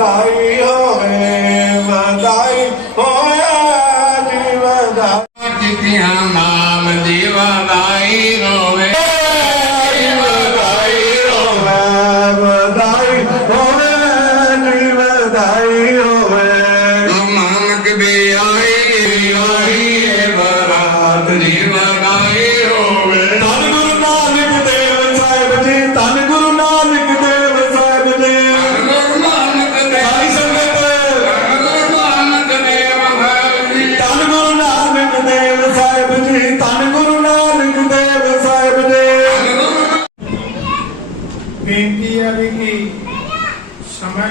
I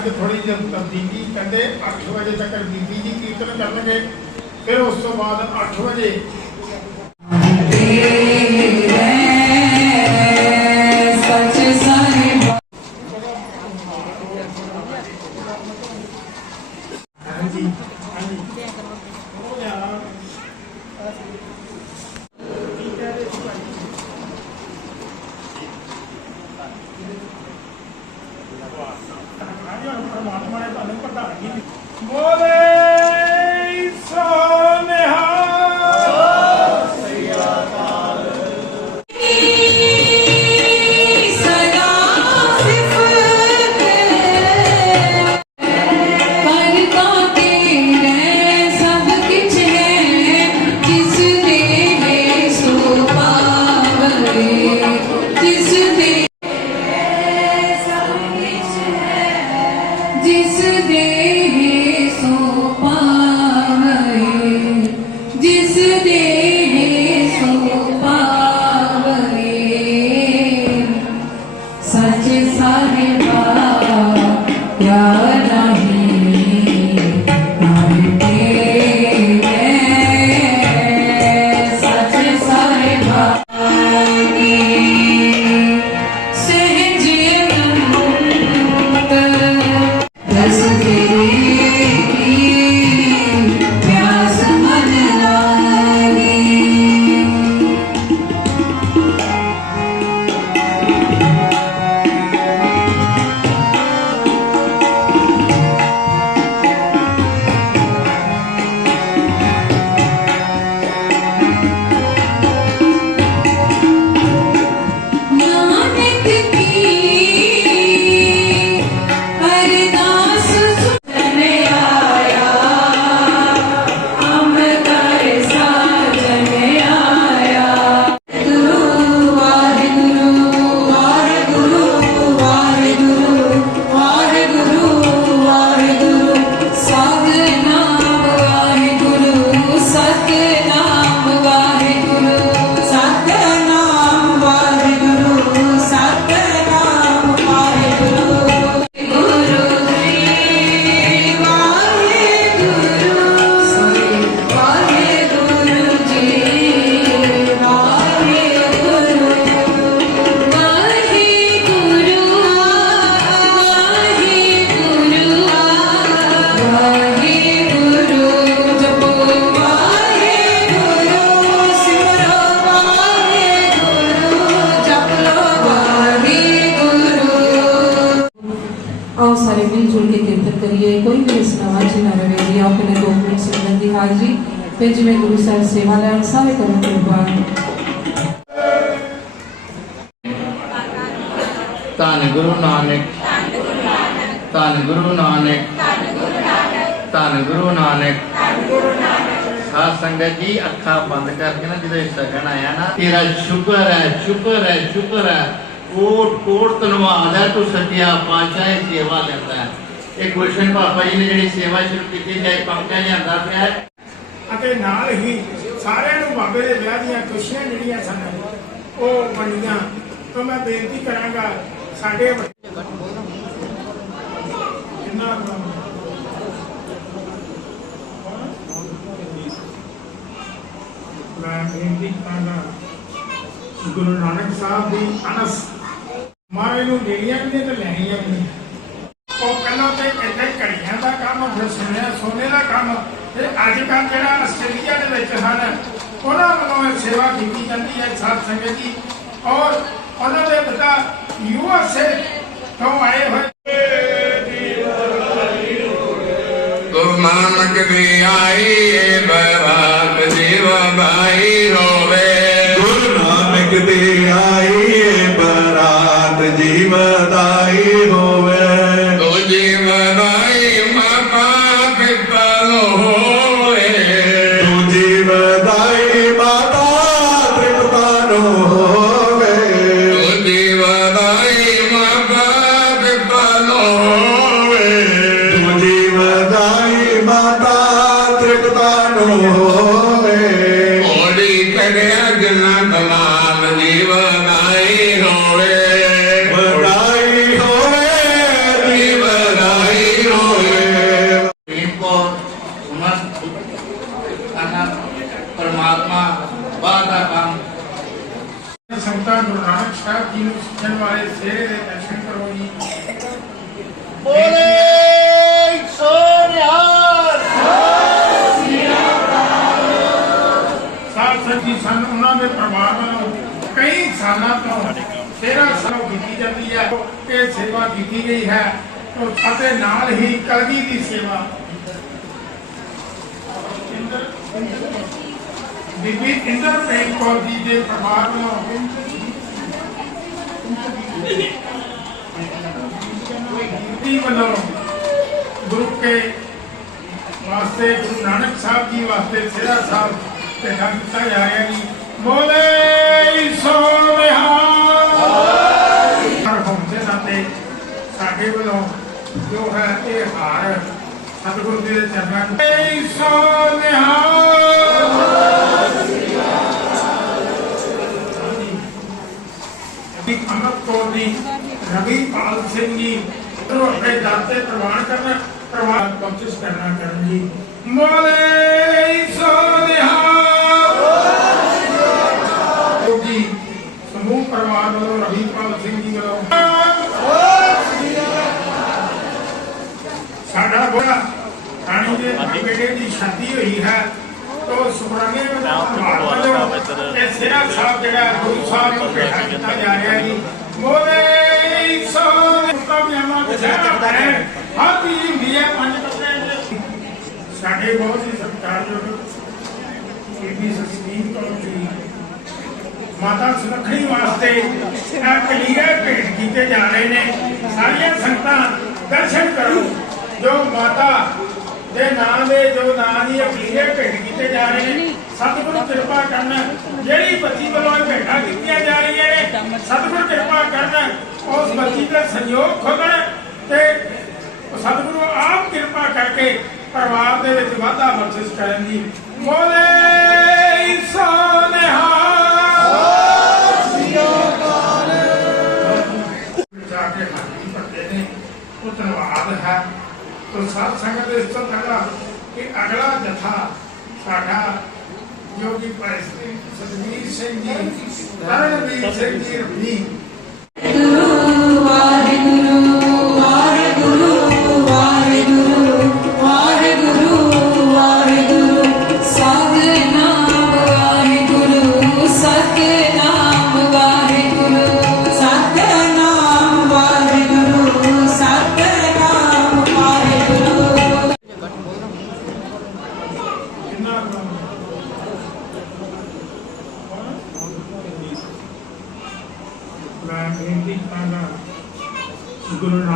ਸਮਾਂ 'ਚ ਥੋੜੀ ਜਿਹੀ ਤਬਦੀਲੀ ਕਹਿੰਦੇ 8 ਵਜੇ ਤੱਕ ਬੀਬੀ ਜੀ ਕੀਰਤਨ ਕਰਨਗੇ, ਫਿਰ ਉਸ ਤੋਂ ਬਾਅਦ 8 ਵਜੇ ਸੱਚ ਪਰਮਾਤਮਾ ਨੇ ਤੁਹਾਨੂੰ ਪ੍ਰਧਾਨ ਜੀ ਬੋਲੇ ਸੋ ਆਓ ਸਾਰੇ ਮਿਲ ਜੁਲ ਕੇ ਕੀਰਤਨ ਕਰੀਏ ਕੋਈ ਵੀ ਇਸ ਨਵਾਜੀ ਨਾ ਰਵੇ ਜੀ ਆਪਣੇ ਦੋ ਮਿੰਟ ਸਿਮਰਨ ਦੀ ਹਾਜ਼ਰੀ ਫਿਰ ਜਿਵੇਂ ਗੁਰੂ ਸਾਹਿਬ ਸੇਵਾ ਲੈਣ ਸਾਰੇ ਕਰੋ ਕੁਰਬਾਨ ਧੰਨ ਗੁਰੂ ਨਾਨਕ ਧੰਨ ਗੁਰੂ ਨਾਨਕ ਧੰਨ ਗੁਰੂ ਨਾਨਕ ਸਾਧ ਸੰਗਤ ਜੀ ਅੱਖਾਂ ਬੰਦ ਕਰਕੇ ਨਾ ਜਦੋਂ ਇਹ ਸਗਣ ਆਇਆ ਕੋਟ ਕੋਟ ਧੰਨਵਾਦ ਹੈ, ਤੂੰ ਸੱਚਿਆ ਪਾਤਸ਼ਾਹ ਇਹ ਸੇਵਾ ਲੈਂਦਾ ਹੈ। ਇਹ ਗੁਲਸ਼ਨ ਪਾਪਾ ਜੀ ਨੇ ਜਿਹੜੀ ਸੇਵਾ ਸ਼ੁਰੂ ਕੀਤੀ ਜਾਏ ਪੰਕਾ ਲਿਆਂਦਾ ਪਿਆ ਹੈ। ਅਤੇ ਨਾਲ ਹੀ ਸਾਰਿਆਂ ਨੂੰ ਬਾਬੇ ਦੇ ਵਿਆਹ ਦੀਆਂ ਖੁਸ਼ੀਆਂ ਜਿਹੜੀਆਂ ਸਨ, ਉਹ ਵੰਡੀਆਂ। ਤਾਂ ਮੈਂ ਬੇਨਤੀ ਕਰਾਂਗਾ, ਸਾਡੇ ਜਿੰਨਾ ਮੈਂ ਬੇਨਤੀ ਕਰਾਂਗਾ, ਗੁਰੂ ਨਾਨਕ ਸਾਹਿਬ ਦੀ ਅਨਸ ਮਾਰੇ ਨੂੰ ਦੇਣੀਆਂ ਵੀ ਨੇ ਤੇ ਲੈਣੀਆਂ ਵੀ ਨੇ। ਉਹ ਪਹਿਲਾਂ ਤੇ ਇੱਥੇ ਘੜੀਆਂ ਦਾ ਕੰਮ, ਫਿਰ ਸੁਣਿਆ ਸੋਨੇ ਦਾ ਕੰਮ। ਤੇ ਅੱਜ ਕੱਲ੍ਹ ਜਿਹੜਾ ਆਸਟ੍ਰੇਲੀਆ ਦੇ ਵਿੱਚ ਹਨ, ਉਹਨਾਂ ਵੱਲੋਂ ਇਹ ਸੇਵਾ ਕੀਤੀ ਜਾਂਦੀ ਹੈ ਸਾਧ ਸੰਗਤ ਜੀ ਔਰ ਉਹਨਾਂ ਦੇ ਪਿਤਾ ਯੂ ਐਸ ਏ ਤੋਂ ਆਏ ਹੋਏ। ਨਾਨਕ ਦੀ ਆਈ ਬਰਾਤ ਸਾਲਾਂ ਤੋਂ ਸੇਰਾ ਸਾਲੋਂ ਕੀਤੀ ਜਾਂਦੀ ਹੈ, ਇਹ ਸੇਵਾ ਕੀਤੀ ਗਈ ਹੈ। ਅਤੇ ਨਾਲ ਹੀ ਕਲਗੀ ਦੀ ਸੇਵਾ। ਬੀਬੀ ਇੰਦਰ ਕੌਰ ਜੀ ਦੇ ਪਰਿਵਾਰ ਵੱਲੋਂ ਵੱਲੋਂ ਗੁਰੂ ਕੇ ਵਾਸਤੇ ਗੁਰੂ ਨਾਨਕ ਸਾਹਿਬ ਜੀ ਵਾਸਤੇ ਸੇਰਾ ਸਾਹਿਬ ਤੇ ਦਾਨ ਦਿੱਤਾ ਜਾ ਰਿਹਾ ਜੀ। ਬੋਲੇ ਸੋ ਨਿਹਾਲ ਹਰ। ਹੋਂ ਦੇ ਨਾਤੇ ਸਾਡੇ ਵੱਲੋਂ ਜੋ ਹੈ ਇਹ ਹਾਰ। ਸਤਿਗੁਰੂ ਜੀ ਦੇ ਚਰਨਾਂ ਨੂੰ ਬੋਲੇ ਸੋ ਨਿਹਾਲ ਦੀ ਅਮਰ ਕੌਰ ਜੀ ਰਵੀ ਪਾਲ ਸਿੰਘ ਜੀ ਆਪਣੇ ਦਾਤੇ ਪ੍ਰਵਾਨ ਕਰਨ ਪ੍ਰਵਾਨ ਕੋਸ਼ਿਸ਼ ਕਰਨਾ ਕਰਨ ਜੀ ਮੋਲੇ ਸੋਨਿਹਾ ਸਮੂਹ ਪਰਿਵਾਰ ਵੱਲੋਂ ਰਵੀ ਪਾਲ ਸਿੰਘ ਜੀ ਵੱਲੋਂ ਸਾਡਾ ਬੋਲਾ ਰਾਣੀ ਦੇ ਬੇਟੇ ਦੀ ਸ਼ਾਦੀ ਹੋਈ ਹੈ ਤੋ ਸੁਖਰਾਨੇ ਵੱਲੋਂ ਇਹ ਸਿਰਾ ਸਾਹਿਬ ਜਿਹੜਾ ਗੁਰੂ ਸਾਹਿਬ ਨੂੰ ਭੇਟਾ ਕੀਤਾ ਜਾ ਰਿਹਾ ਜੀ ਮੋਲੇ ਸੋ ਕਬਿਆਮਾ ਬਸ਼ਾਰਾ ਹੈ ਹਾਥੀ ਹੁੰਦੀ ਹੈ ਪੰਜ ਕੱਪੜੇ ਦੇ ਸਾਡੇ ਬਹੁਤ ਹੀ ਸਤਿਕਾਰਯੋਗ ਬੀਬੀ ਸਸਮੀਨ ਕੌਰ ਜੀ ਮਾਤਾ ਸੁਨਖਣੀ ਵਾਸਤੇ ਇਹ ਕਲੀਰੇ ਭੇਟ ਕੀਤੇ ਜਾ ਰਹੇ ਨੇ। ਸਾਰੀਆਂ ਸੰਗਤਾਂ ਦਰਸ਼ਨ ਕਰੋ। ਜੋ ਮਾਤਾ ਦੇ ਨਾਂ ਦੇ, ਜੋ ਨਾਂ ਦੀ ਇਹ ਭੇਟ ਕੀਤੇ ਜਾ ਰਹੇ ਨੇ, ਸਤਿਗੁਰੂ ਕਿਰਪਾ ਕਰਨ ਜਿਹੜੀ ਬੱਚੀ ਵੱਲੋਂ ਇਹ ਭੇਟਾਂ ਕੀਤੀਆਂ ਜਾ ਰਹੀਆਂ ਨੇ, ਸਤਿਗੁਰੂ ਕਿਰਪਾ ਕਰਨ ਉਸ ਬੱਚੀ ਦਾ ਸੰਯੋਗ ਖੋਲਣ ਤੇ ਸਤਿਗੁਰੂ ਆਪ ਕਿਰਪਾ ਕਰਕੇ ਪਰਿਵਾਰ ਦੇ ਵਿੱਚ ਵਾਧਾ ਬਖਸ਼ਿਸ਼ ਕਰਨ ਦੀ ਬੋਲੇ। ਤੋ ਸਾਧ ਸੰਗਤ ਇਸ ਤੋਂ ਪਹਿਲਾਂ ਕਿ ਅਗਲਾ ਜਥਾ ਸਾਡਾ ਜੋ ਕਿ ਭਾਈ ਸਤਵੀਰ ਸਿੰਘ ਜੀ ਤਰਨਵੀਰ ਸਿੰਘ ਜੀ ਰਵੀ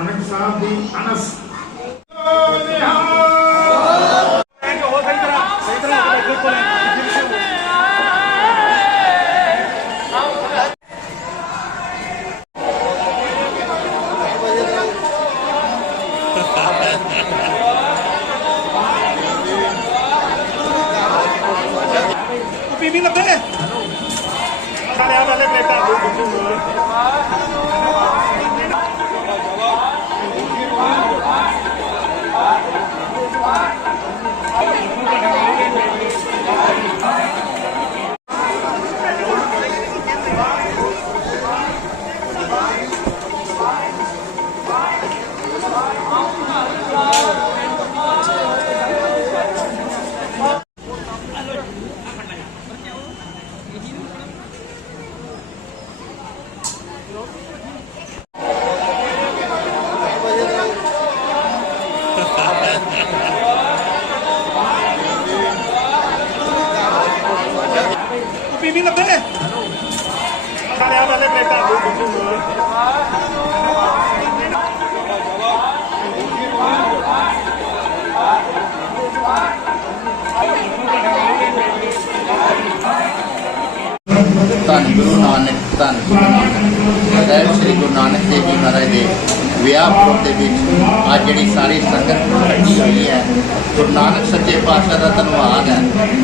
ਗੁਰੂ ਨਾਨਕ ਸਾਹਿਬ ਧੰਨ ਗੁਰੂ ਨਾਨਕ ਧੰਨ ਗੁਰੂ ਨਾਨਕ। ਸ੍ਰੀ ਗੁਰੂ ਨਾਨਕ ਦੇਵ ਜੀ ਮਹਾਰਾਜ ਦੇ ਵਿਆਹਪੁਰ ਦੇ ਵਿੱਚ ਅੱਜ ਜਿਹੜੀ ਸਾਰੀ ਸੰਗਤ ਇਕੱਠੀ ਹੋਈ ਹੈ, ਗੁਰੂ ਨਾਨਕ ਸੱਚੇ ਪਾਤਸ਼ਾਹ ਦਾ ਧੰਨਵਾਦ ਹੈ।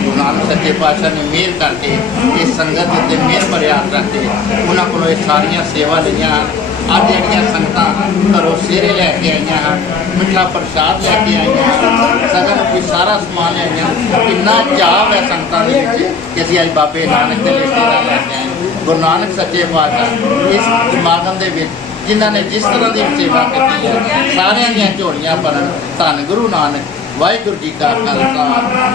ਗੁਰੂ ਨਾਨਕ ਸੱਚੇ ਪਾਤਸ਼ਾਹ ਨੇ ਮਿਹਰ ਕਰਕੇ ਇਸ ਸੰਗਤ ਦੇ ਉੱਤੇ ਮਿਹਰ ਭਰਿਆ ਹੱਥ ਰੱਖ ਕੇ ਉਹਨਾਂ ਕੋਲੋਂ ਇਹ ਸਾਰੀਆਂ ਸੇਵਾ ਲਈਆਂ ਹਨ। ਅੱਜ ਜਿਹੜੀਆਂ ਸੰਗਤਾਂ ਘਰੋਂ ਸਿਹਰੇ ਲੈ ਕੇ ਆਈਆਂ ਹਨ, ਮਿੱਠਾ ਪ੍ਰਸ਼ਾਦ ਲੈ ਕੇ ਆਈਆਂ ਹਨ। ਸਗਨ ਕੋਈ ਸਾਰਾ ਸਮਾਨ ਲੈ ਆਈਆਂ ਕਿੰਨਾ ਚਾਅ ਹੈ ਸੰਗਤਾਂ ਦੇ ਵਿੱਚ ਕਿ ਅਸੀਂ ਅੱਜ ਬਾਬੇ ਨਾਨਕ ਦੇ ਲਈ ਦਾ ਲੈ ਕੇ ਆਏ ਗੁਰੂ ਨਾਨਕ ਸੱਚੇ ਪਾਤਸ਼ਾਹ ਇਸ ਸਮਾਗਮ ਦੇ ਵਿੱਚ ਜਿਨ੍ਹਾਂ ਨੇ ਜਿਸ ਤਰ੍ਹਾਂ ਦੀ ਸੇਵਾ ਕੀਤੀ ਹੈ ਸਾਰਿਆਂ ਦੀਆਂ ਝੋਲੀਆਂ ਭਰਨ ਧੰਨ ਗੁਰੂ ਨਾਨਕ ਵਾਹਿਗੁਰੂ ਜੀ ਕਾ ਖਾਲਸਾ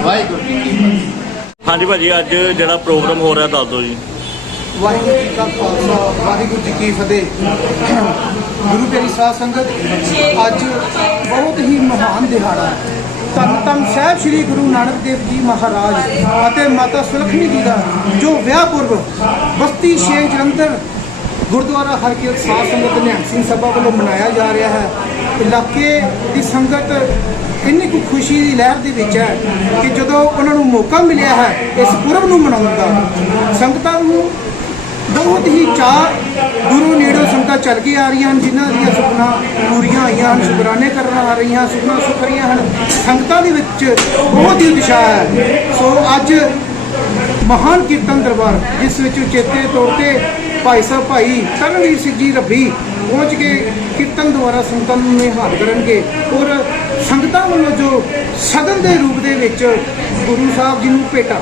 ਵਾਹਿਗੁਰੂ ਜੀ ਕੀ ਫਤਿਹ। ਹਾਂਜੀ ਭਾਜੀ ਅੱਜ ਜਿਹੜਾ ਪ੍ਰੋਗਰਾਮ ਹੋ ਰਿਹਾ ਦੱਸ ਦਿਓ ਜੀ। ਵਾਹਿਗੁਰੂ ਜੀ ਕਾ ਖਾਲਸਾ ਵਾਹਿਗੁਰੂ ਜੀ ਕੀ ਫਤਿਹ। ਗੁਰੂ ਪਿਆਰੀ ਸਾਧ ਸੰਗਤ ਅੱਜ ਬਹੁਤ ਹੀ ਮਹਾਨ ਦਿਹਾੜਾ ਹੈ। ਧੰਨ ਧੰਨ ਸਾਹਿਬ ਸ੍ਰੀ ਗੁਰੂ ਨਾਨਕ ਦੇਵ ਜੀ ਮਹਾਰਾਜ ਅਤੇ ਮਾਤਾ ਸੁਲੱਖਣੀ ਜੀ ਦਾ ਜੋ ਵਿਆਹ ਪੁਰਬ ਬਸਤੀ ਛੇ ਜਲੰਧਰ ਗੁਰਦੁਆਰਾ ਹਰਕਿਰਤ ਸਾਧ ਸੰਗਤ ਨਿਹੰਗ ਸਿੰਘ ਸਭਾ ਵੱਲੋਂ ਮਨਾਇਆ ਜਾ ਰਿਹਾ ਹੈ। ਇਲਾਕੇ ਦੀ ਸੰਗਤ ਇੰਨੀ ਕੁ ਖੁਸ਼ੀ ਦੀ ਲਹਿਰ ਦੇ ਵਿੱਚ ਹੈ ਕਿ ਜਦੋਂ ਉਹਨਾਂ ਨੂੰ ਮੌਕਾ ਮਿਲਿਆ ਹੈ ਇਸ ਪੁਰਬ ਨੂੰ ਮਨਾਉਣ ਦਾ, ਸੰਗਤਾਂ ਨੂੰ ਬਹੁਤ ਹੀ ਚਾਅ ਗੁਰੂ ਨੇੜੋਂ ਸੰਗਤਾਂ ਚੱਲ ਕੇ ਆ ਰਹੀਆਂ ਹਨ, ਜਿਨ੍ਹਾਂ ਦੀਆਂ ਸੁਪਨਾ ਪੂਰੀਆਂ ਹੋਈਆਂ ਹਨ, ਸ਼ੁਕਰਾਨੇ ਕਰਨ ਆ ਰਹੀਆਂ, ਸੁਪਨਾ ਸੁਖ ਰਹੀਆਂ ਹਨ। ਸੰਗਤਾਂ ਦੇ ਵਿੱਚ ਬਹੁਤ ਹੀ ਉਤਸ਼ਾਹ ਹੈ। ਸੋ ਅੱਜ ਮਹਾਨ ਕੀਰਤਨ ਦਰਬਾਰ, ਜਿਸ ਵਿੱਚ ਉਚੇਤੇ ਤੌਰ ਤੇ ਭਾਈ ਸਾਹਿਬ, ਭਾਈ ਕਰਨਵੀਰ ਸਿੰਘ ਜੀ ਰੱਬੀ, ਪਹੁੰਚ ਕੇ ਕੀਰਤਨ ਦੁਆਰਾ ਸੰਗਤਾਂ ਨੂੰ ਨਿਹਾਲ ਕਰਨਗੇ। ਔਰ ਸੰਗਤਾਂ ਵੱਲੋਂ ਜੋ ਸਗਨ ਦੇ ਰੂਪ ਦੇ ਵਿੱਚ ਗੁਰੂ ਸਾਹਿਬ ਜੀ ਨੂੰ ਭੇਟਾਂ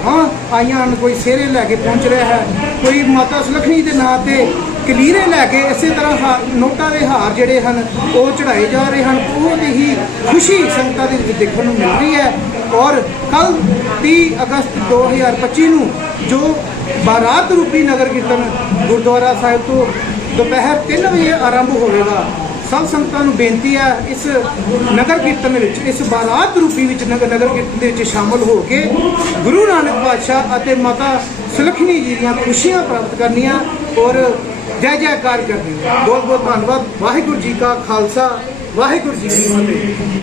ਆਈਆਂ ਹਨ, ਕੋਈ ਸਿਹਰੇ ਲੈ ਕੇ ਪਹੁੰਚ ਰਿਹਾ ਹੈ, ਕੋਈ ਮਾਤਾ ਸੁਲੱਖਣੀ ਦੇ ਨਾਂ ਤੇ ਕਲੀਰੇ ਲੈ ਕੇ ਇਸੇ ਤਰ੍ਹਾਂ ਹਾਰ, ਨੋਟਾਂ ਦੇ ਹਾਰ ਜਿਹੜੇ ਹਨ, ਉਹ ਚੜਾਏ ਜਾ ਰਹੇ ਹਨ। ਬਹੁਤ ਹੀ ਖੁਸ਼ੀ ਸੰਗਤਾਂ ਦੇ ਵਿੱਚ ਦੇਖਣ ਨੂੰ ਮਿਲ ਰਹੀ ਹੈ। ਔਰ ਕੱਲ 30 ਅਗਸਤ 2025 ਨੂੰ ਜੋ ਬਾਰਾਤ ਰੂਪੀ ਨਗਰ ਕੀਰਤਨ ਗੁਰਦੁਆਰਾ ਸਾਹਿਬ ਤੋਂ ਦੁਪਹਿਰ 3 ਵਜੇ ਆਰੰਭ ਹੋਵੇਗਾ। ਸਭ ਸੰਗਤਾਂ ਨੂੰ ਬੇਨਤੀ ਹੈ ਇਸ ਨਗਰ ਕੀਰਤਨ ਵਿੱਚ, ਇਸ ਬਾਰਾਤ ਰੂਪੀ ਵਿੱਚ ਨਗਰ ਨਗਰ ਕੀਰਤਨ ਦੇ ਵਿੱਚ ਸ਼ਾਮਲ ਹੋ ਕੇ ਗੁਰੂ ਨਾਨਕ ਪਾਤਸ਼ਾਹ ਅਤੇ ਮਾਤਾ ਸੁਲੱਖਣੀ ਜੀ ਦੀਆਂ ਖੁਸ਼ੀਆਂ ਪ੍ਰਾਪਤ ਕਰਨੀਆਂ ਔਰ ਜੈ ਜੈਕਾਰ ਕਰਨੀ। ਬਹੁਤ ਬਹੁਤ ਧੰਨਵਾਦ। ਵਾਹਿਗੁਰੂ ਜੀ ਕਾ ਖਾਲਸਾ, ਵਾਹਿਗੁਰੂ ਜੀ ਕੀ ਫਤਿਹ।